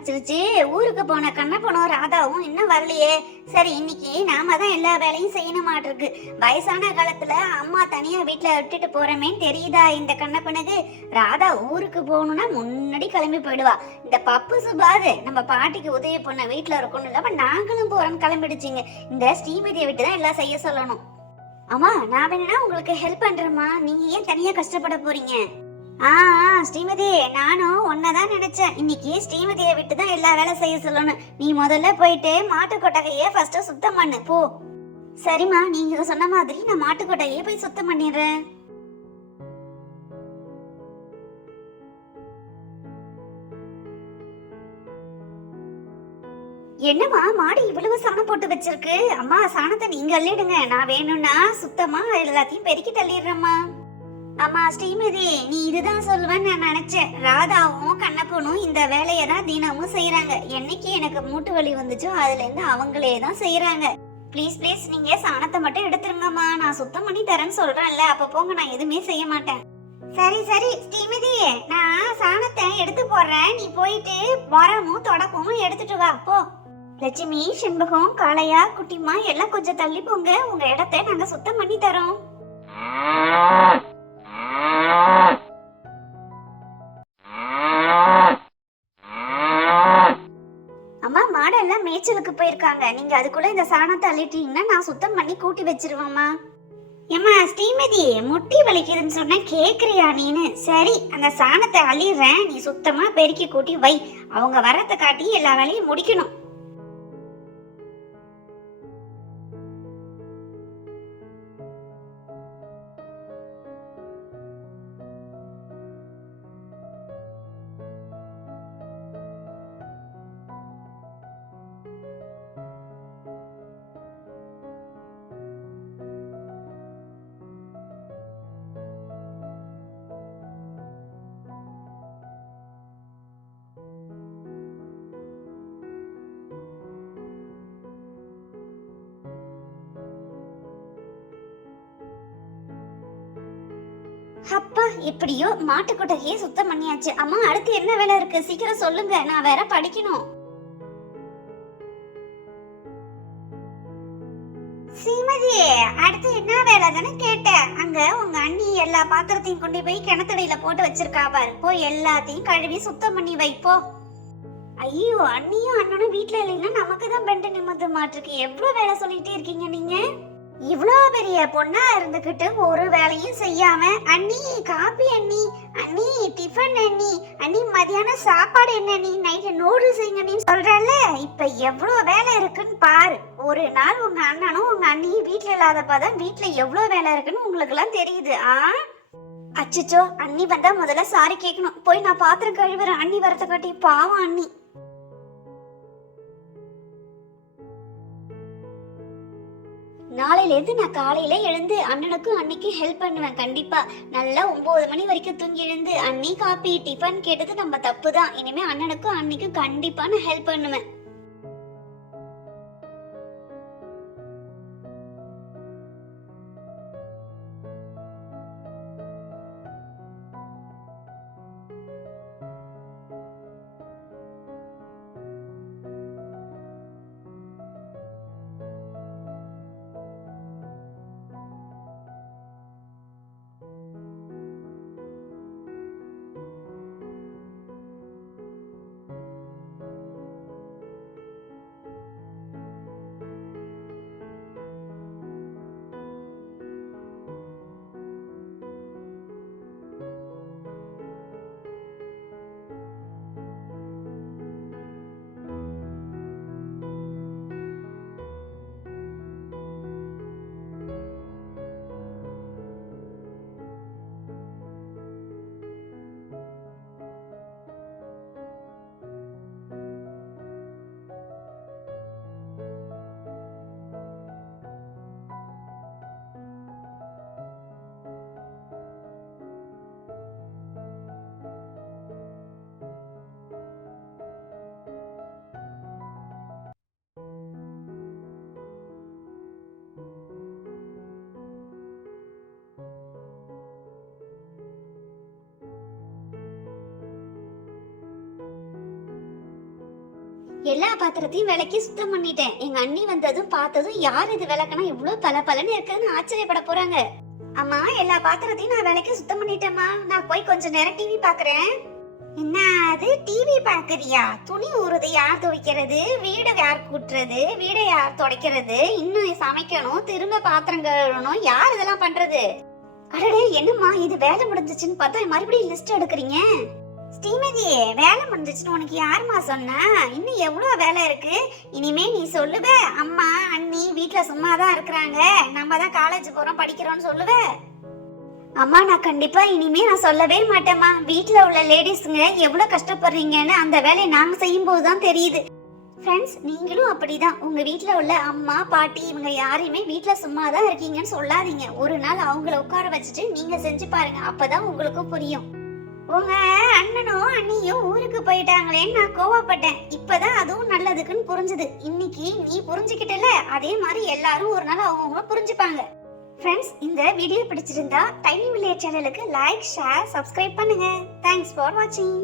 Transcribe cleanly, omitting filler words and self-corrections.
ஆரம்பிச்சிருச்சு. ஊருக்கு போன கண்ணப்பனும் ராதாவும் இன்னும் வரலையே. சரி, இன்னைக்கு நாம தான் எல்லா வேலையும் செய்யணுமாட்டிருக்கு. வயசான காலத்துல அம்மா தனியா வீட்டுல விட்டுட்டு போறமேன்னு தெரியுதா இந்த கண்ணப்பனுக்கு? ராதா ஊருக்கு போகணும்னா முன்னாடி கிளம்பி போயிடுவா. இந்த பப்பு சுபாது நம்ம பாட்டிக்கு உதவி பண்ண வீட்டுல இருக்கணும் இல்லாம நாங்களும் போறோம்னு கிளம்பிடுச்சிங்க. இந்த ஸ்ரீமதியை விட்டு தான் எல்லாம் செய்ய சொல்லணும். அம்மா, நான் வேணும்னா உங்களுக்கு ஹெல்ப் பண்றேம்மா. நீங்க ஏன் தனியா கஷ்டப்பட போறீங்க? ஆ ஸ்ரீமதி, நானும் ஒன்னதான் நினைச்சேன். இன்னைக்கு ஸ்ரீமதியை விட்டு தான் எல்லா வேலை செய்ய சொல்லணும். நீ முதல்ல போயிட்டு மாட்டு கொட்டகையே ஃபர்ஸ்ட் சுத்தம் பண்ணு போ. சரிம்மா, நீங்க சொன்ன மாதிரி நான் மாட்டு கொட்டகையே போய் சுத்தம் பண்ணிடுறேன். என்னம்மா, மாடு இவ்வளவு சாணம் போட்டு வச்சிருக்கு? அம்மா, சாணத்தை நீங்க அள்ளிடுங்க. நான் வேணும்னா சுத்தமா எல்லாத்தையும் பெருக்கி தள்ளிடுறேம்மா. அம்மா ஸ்ரீமதி, நீ இதுதான் சொல்லுவேன்னு நான் நினைச்சேன். ராதாவும் கண்ணப்பனும் இந்த வேலையை தான் தினமும் செய்யறாங்க. என்னைக்கு எனக்கு மூட்டு வலி வந்துச்சோ அதுல இருந்து அவங்களே தான் செய்யறாங்க. ப்ளீஸ் ப்ளீஸ், நீங்க சாணத்தை மட்டும் எடுத்துருங்கம்மா. நான் சுத்தம் பண்ணி தரேன்னு சொல்றேன்ல, அப்ப போங்க, நான் எதுவுமே செய்ய மாட்டேன். சரி சரி ஸ்ரீமதி, நான் சாணத்தை எடுத்து போடுறேன். நீ போயிட்டு மரமும் தொடப்பமும் எடுத்துட்டு வா போ. லட்சுமி, செண்பகம், காளையா, குட்டிமா எல்லாம் கொஞ்சம் தள்ளி போங்க. உங்க இடத்தை நாங்க சுத்தம் பண்ணி தரோம். அம்மா, மாடெல்லாம் மேய்ச்சலுக்கு போயிருக்காங்க. நீங்க அதுக்குள்ள இந்த சாணத்தை அள்ளிட்டீங்கன்னா நான் சுத்தம் பண்ணி கூட்டி வச்சிருவேம்மா. ஏம்மா ஸ்ரீமதி, முட்டி வலிக்குதுன்னு சொன்னா கேக்குறியா நீனு? சரி, அந்த சாணத்தை அள்ளிடுறேன். நீ சுத்தமா பெருக்கி கூட்டி வை. அவங்க வரத்தை காட்டி எல்லா வேலையும் முடிக்கணும். அப்பா, எப்படியோ மாட்டு கொட்டகையே சுத்தம் பண்ணியாச்சு. அம்மா, அடுத்து என்ன வேலை இருக்கு? சீக்கிரம் சொல்லுங்க, நான் வேற படிக்கணும். ஸ்ரீமதி, அடுத்து என்ன வேலை தானே கேட்டேன். அங்க உங்க அண்ணி எல்லா பாத்திரத்தையும் கொண்டு போய் கிணத்தடியில போட்டு வச்சிருக்கா பாரு. போய் எல்லாத்தையும் கழுவி சுத்தம் பண்ணி வைப்போ. ஐயோ, அண்ணியும் அண்ணனும் வீட்டுல இல்லைன்னா நமக்கு தான் பெண்டு நிமிர்ந்து மாட்டிருக்கு. எவ்வளவு வேலை சொல்லிட்டே இருக்கீங்க நீங்க? இவ்வளோ பெரிய பொண்ணா இருந்துகிட்டு ஒரு வேலையும் செய்யாம, அண்ணி காபி, அண்ணி அண்ணி டிஃபன், அண்ணி அண்ணி மதியானம் சாப்பாடு என்ன, நீ நைட்டு நூடுல்ஸ் நீ சொல்றல. இப்ப எவ்வளோ வேலை இருக்குன்னு பாரு. ஒரு நாள் உங்க அண்ணனும் உங்க அண்ணியும் வீட்டுல இல்லாதப்பதான் வீட்டுல எவ்வளோ வேலை இருக்குன்னு உங்களுக்கு எல்லாம் தெரியுது. அச்சச்சோ, அண்ணி வந்தா முதல்ல சாரி கேட்கணும். போய் நான் பாத்திரம் கழுவுறேன். அண்ணி வரத காட்டி பாவம் அண்ணி. நாளையிலேருந்து நான் காலையில எழுந்து அண்ணனுக்கும் அன்னைக்கும் ஹெல்ப் பண்ணுவேன். கண்டிப்பா நல்லா 9 மணி வரைக்கும் தூங்கி எழுந்து அண்ணி காப்பி டிஃபன் கேட்டது நம்ம தப்பு தான். இனிமே அண்ணனுக்கும் அன்னைக்கும் கண்டிப்பா நான் ஹெல்ப் பண்ணுவேன். எல்லா பாத்திரத்தையும் விளக்கி சுத்தம் பண்ணிட்டேன். எங்க அண்ணி வந்ததும் பார்த்ததும் யார் இது விளக்குனா இவ்வளவு பளபளன்னு இருக்குன்னு ஆச்சரியப்பட போறாங்க. அம்மா எல்லா பாத்திரத்தையும் நான் விளக்கி சுத்தம் பண்ணிட்டேம்மா. நான் போய் கொஞ்ச நேரம் டிவி பாக்குறேன். என்ன அது டிவி பாக்குறியா? துணி ஊறுது யார் துவைக்கிறது, வீடு யார் கூட்டுறது, வீடை யார் துடைக்கிறது, இன்னும் சமைக்கணும், திரும்ப பாத்திரம் கழுவணும், யார் இதெல்லாம் பண்றது? அடடே என்னம்மா இது வேலை முடிஞ்சிச்சுன்னு பார்த்தா மறுபடியும் லிஸ்ட் எடுக்கிறீங்க? ஸ்ரீமதி வேலை முடிஞ்சிச்சுன்னு உனக்கு யாருமா சொன்னா? இன்னும் எவ்வளவு வேலை இருக்கு. இனிமே நீ சொல்லுவ அம்மா அண்ணி வீட்டுல சும்மா தான் இருக்கிறாங்க, நம்ம தான் காலேஜ் போறோம் படிக்கிறோம்னு சொல்லுவ. அம்மா நான் கண்டிப்பா இனிமே நான் சொல்லவே மாட்டேம்மா. வீட்டுல உள்ள லேடிஸ்ங்க எவ்வளவு கஷ்டப்படுறீங்கன்னு அந்த வேலையை நாங்க செய்யும் போதுதான் தெரியுது. ஃப்ரெண்ட்ஸ் நீங்களும் அப்படிதான். உங்க வீட்டுல உள்ள அம்மா பாட்டி இவங்க யாரையுமே வீட்டுல சும்மா தான் இருக்கீங்கன்னு சொல்லாதீங்க. ஒரு நாள் அவங்கள உட்கார வச்சுட்டு நீங்க செஞ்சு பாருங்க, அப்பதான் உங்களுக்கும் புரியும். உங்க அண்ணனும் அண்ணியும் ஊருக்கு போயிட்டாங்களேன்னு நான் கோவப்பட்டேன். இப்பதான் அதுவும் நல்லதுக்குன்னு புரிஞ்சுது. இன்னைக்கு நீ புரிஞ்சுக்கிட்டல, அதே மாதிரி எல்லாரும் ஒரு நாள் அவங்க புரிஞ்சுப்பாங்க. ஃப்ரெண்ட்ஸ் இந்த வீடியோ பிடிச்சிருந்தா டைனி வில்லேஜ் சேனலுக்கு லைக் ஷேர் சப்ஸ்கிரைப் பண்ணுங்க. தேங்க்ஸ் ஃபார் வாட்சிங்.